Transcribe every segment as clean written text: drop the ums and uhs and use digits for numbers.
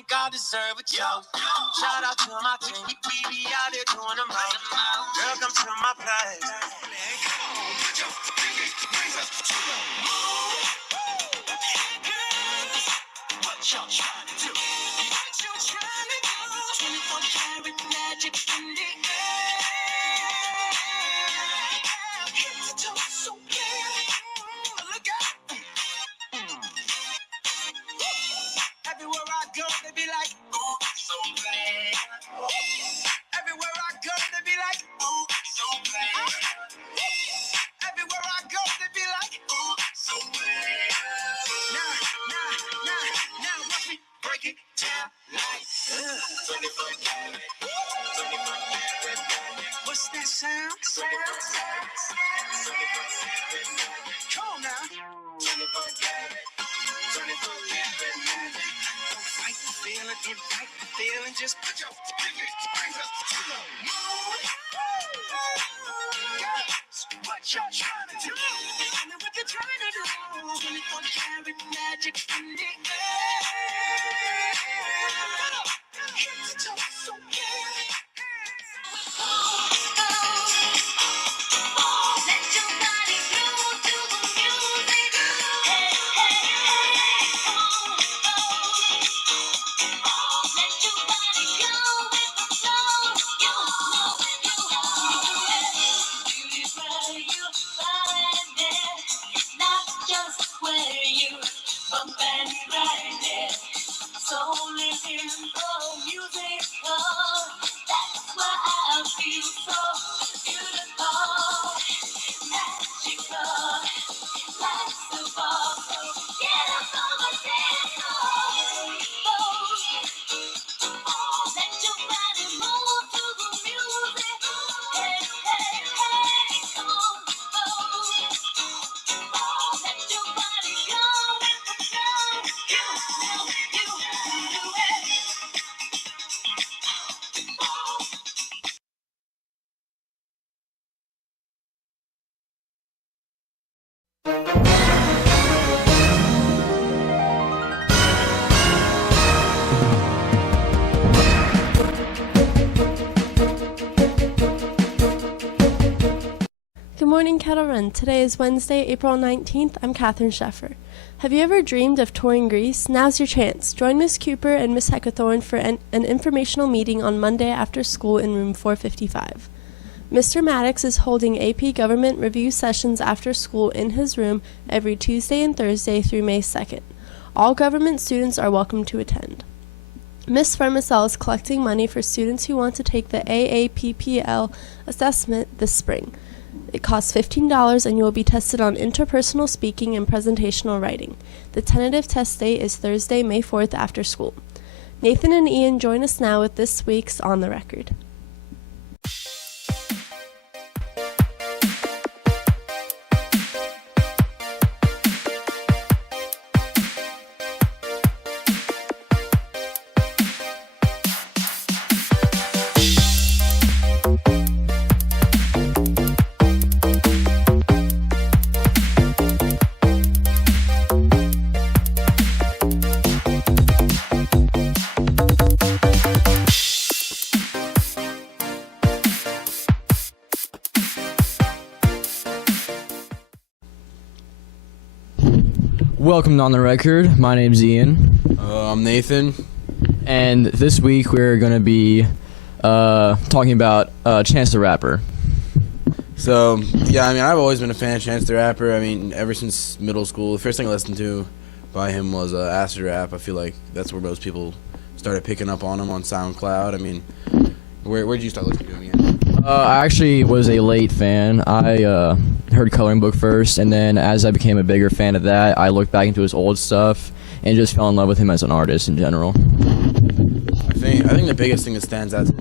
think I deserve a joke. Shout out to my team, we be out there doing them right. Girl, come to my place. Put your pinky rings up to the moon. Girls, what y'all trying to do? What you trying to do? 24 karat magic in the air. Hit the toe so clear. Look out. Everywhere I go, they be like, ooh, so bad. Everywhere I go, they be like, ooh, so bad. Everywhere I go, they be like, ooh, so bad. Now, watch me break it down like 24 karat. 24 karat. What's that sound? Come on now. 24 karat. 24 karat magic. Don't fight the feeling, invite the feeling. Just put your pinky rings up to the moon. Girls, what y'all trying to do? Tell me what you're trying to do. 24 karat magic in the air. Hit the toe so good. Let your body move to the music. Hey, hey, hey, let your body go with the flow. You know you have beauty's where you find it, not just where you bump and ride it. Soul is in the music, that's why I feel so beautiful, magical, like the ball. So get up on my dance floor. Let your body move to the music. Hey, hey, hey, come on, let your body go with the flow. You know you do it. Good morning, Kettle Run. Today is Wednesday, April 19th. I'm Katherine Sheffer. Have you ever dreamed of touring Greece? Now's your chance. Join Miss Cooper and Miss Heckathorn for an informational meeting on Monday after school in room 455. Mr. Maddox is holding AP Government Review sessions after school in his room every Tuesday and Thursday through May 2nd. All government students are welcome to attend. Miss Vermicell is collecting money for students who want to take the AAPPL assessment this spring. It costs $15 and you will be tested on interpersonal speaking and presentational writing. The tentative test date is Thursday, May 4th after school. Nathan and Ian join us now with this week's On the Record. Welcome to On the Record. My name's Ian. I'm Nathan. And this week we're going to be talking about Chance the Rapper. So, yeah, I mean, I've always been a fan of Chance the Rapper. I mean, ever since middle school, the first thing I listened to by him was Acid Rap. I feel like that's where most people started picking up on him on SoundCloud. I mean, where did you start listening to him again? I actually was a late fan. I heard Coloring Book first, and then as I became a bigger fan of that, I looked back into his old stuff and just fell in love with him as an artist in general. I think the biggest thing that stands out to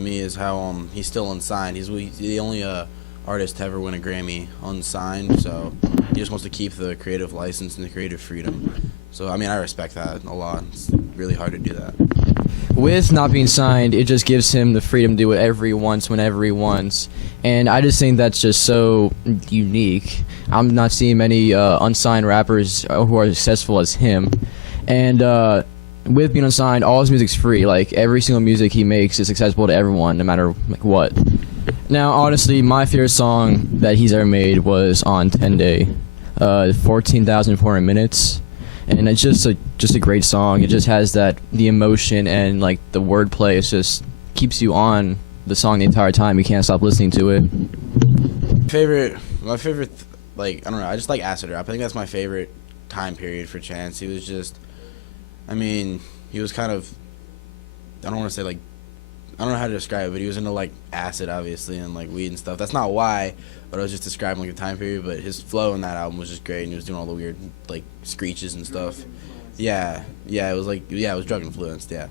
me is how he's still unsigned. He's the only artist to ever win a Grammy unsigned, so he just wants to keep the creative license and the creative freedom. So, I mean, I respect that a lot. It's really hard to do that. With not being signed, it just gives him the freedom to do whatever he wants, whenever he wants. And I just think that's just so unique. I'm not seeing many unsigned rappers who are successful as him. And with being unsigned, all his music's free. Like, every single music he makes is accessible to everyone, no matter like what. Now, honestly, my favorite song that he's ever made was on 10 Day, 14,400 minutes. And it's just a great song. It just has the emotion and like the wordplay. It just keeps you on the song the entire time. You can't stop listening to it. My favorite, like, I don't know, I just like acid rap. I think that's my favorite time period for Chance. He was just, I mean, he was kind of, I don't want to say like, I don't know how to describe it, but he was into like acid, obviously, and like weed and stuff. That's not why, but I was just describing like the time period. But his flow in that album was just great, and he was doing all the weird like screeches and stuff. Yeah, it was like, it was drug influenced. Yeah,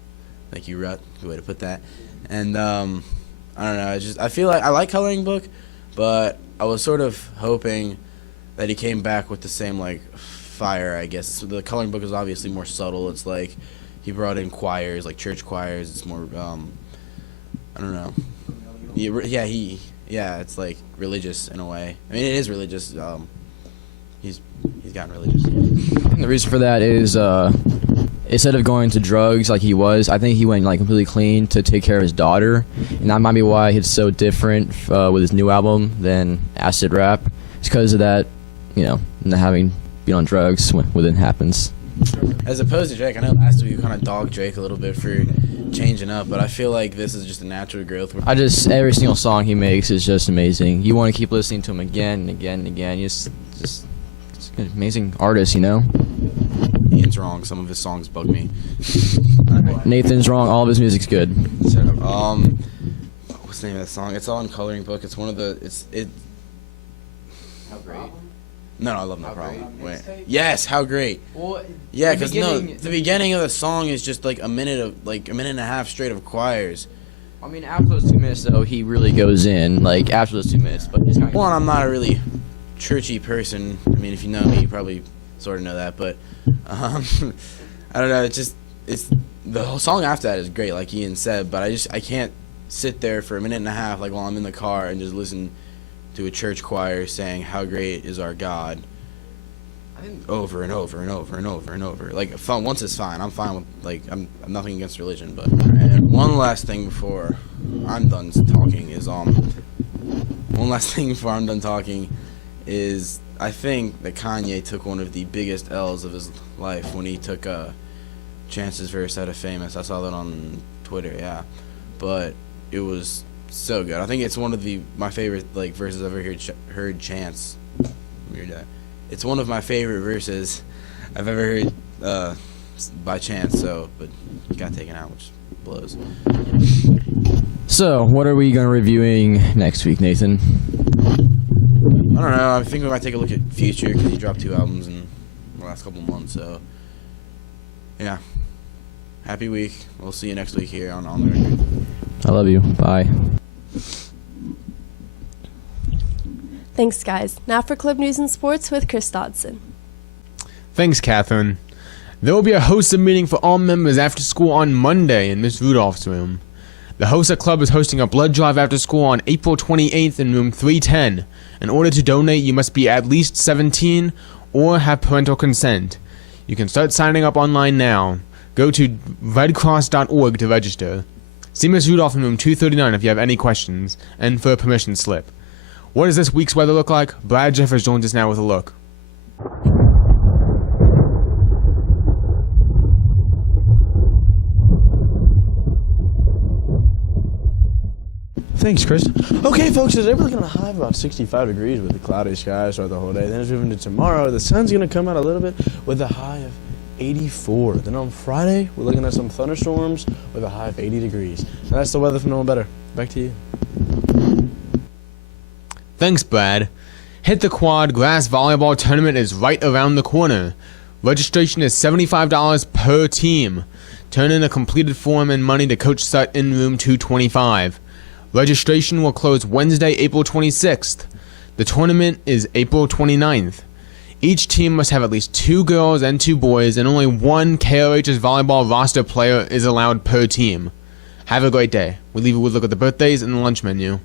thank you, Rut. Good way to put that. And I don't know. I feel like I like Coloring Book, but I was sort of hoping that he came back with the same like fire, I guess. So the Coloring Book is obviously more subtle. It's like he brought in choirs, like church choirs. It's more I don't know. Yeah, it's like religious in a way. I mean, it is religious. He's gotten religious. And the reason for that is instead of going to drugs like he was, I think he went like completely clean to take care of his daughter, and that might be why it's so different with his new album than acid rap. It's because of that, not having been on drugs when it happens. As opposed to Drake, I know last week you kind of dogged Drake a little bit for changing up, but I feel like this is just a natural growth. Every single song he makes is just amazing. You want to keep listening to him again and again and again. He's just an amazing artist, Ian's wrong. Some of his songs bug me. Nathan's wrong. All of his music's good. Shut up. What's the name of that song? It's all in Coloring Book. It's one of the. How great. No, I love No Problem. Wait. Yes, how great. Well, yeah, because the beginning of the song is just like a minute and a half straight of choirs. I mean, after those 2 minutes, though, he really goes in. Like, after those 2 minutes, but it's kind of. One, I'm not a really churchy person. I mean, if you know me, you probably sort of know that. But I don't know. It's the whole song after that is great, like Ian said. But I can't sit there for a minute and a half, like while I'm in the car, and just listen to a church choir saying how great is our God over and over and over and over and over. Like, once it's fine. I'm fine with, like, I'm nothing against religion, but. And one last thing before I'm done talking is I think that Kanye took one of the biggest L's of his life when he took Chance's verse out of Famous. I saw that on Twitter, yeah. But it was so good. I think it's one of my favorite like verses I've ever heard Chance. It's one of my favorite verses I've ever heard by Chance. So, but he got taken out, which blows. So, what are we gonna reviewing next week, Nathan? I don't know. I think we might take a look at Future because he dropped 2 albums in the last couple months. So, yeah. Happy week. We'll see you next week here on the Record. I love you. Bye. Thanks, guys. Now for Club News and Sports with Chris Dodson. Thanks, Catherine. There will be a HOSA meeting for all members after school on Monday in Miss Rudolph's room. The HOSA Club is hosting a blood drive after school on April 28th in room 310. In order to donate, you must be at least 17 or have parental consent. You can start signing up online now. Go to redcross.org to register. See Miss Rudolph in room 239 if you have any questions, and for a permission slip. What does this week's weather look like? Brad Jeffers joins us now with a look. Thanks, Chris. Okay, folks, today we're looking at a high of about 65 degrees with the cloudy skies throughout the whole day. Then as we move into tomorrow, the sun's going to come out a little bit with a high of 84. Then on Friday, we're looking at some thunderstorms with a high of 80 degrees. And that's the weather from No One Better. Back to you. Thanks, Brad. Hit the Quad Grass Volleyball Tournament is right around the corner. Registration is $75 per team. Turn in a completed form and money to Coach Sut in room 225. Registration will close Wednesday, April 26th. The tournament is April 29th. Each team must have at least 2 girls and 2 boys, and only 1 KOH's volleyball roster player is allowed per team. Have a great day. We leave you with a look at the birthdays and the lunch menu.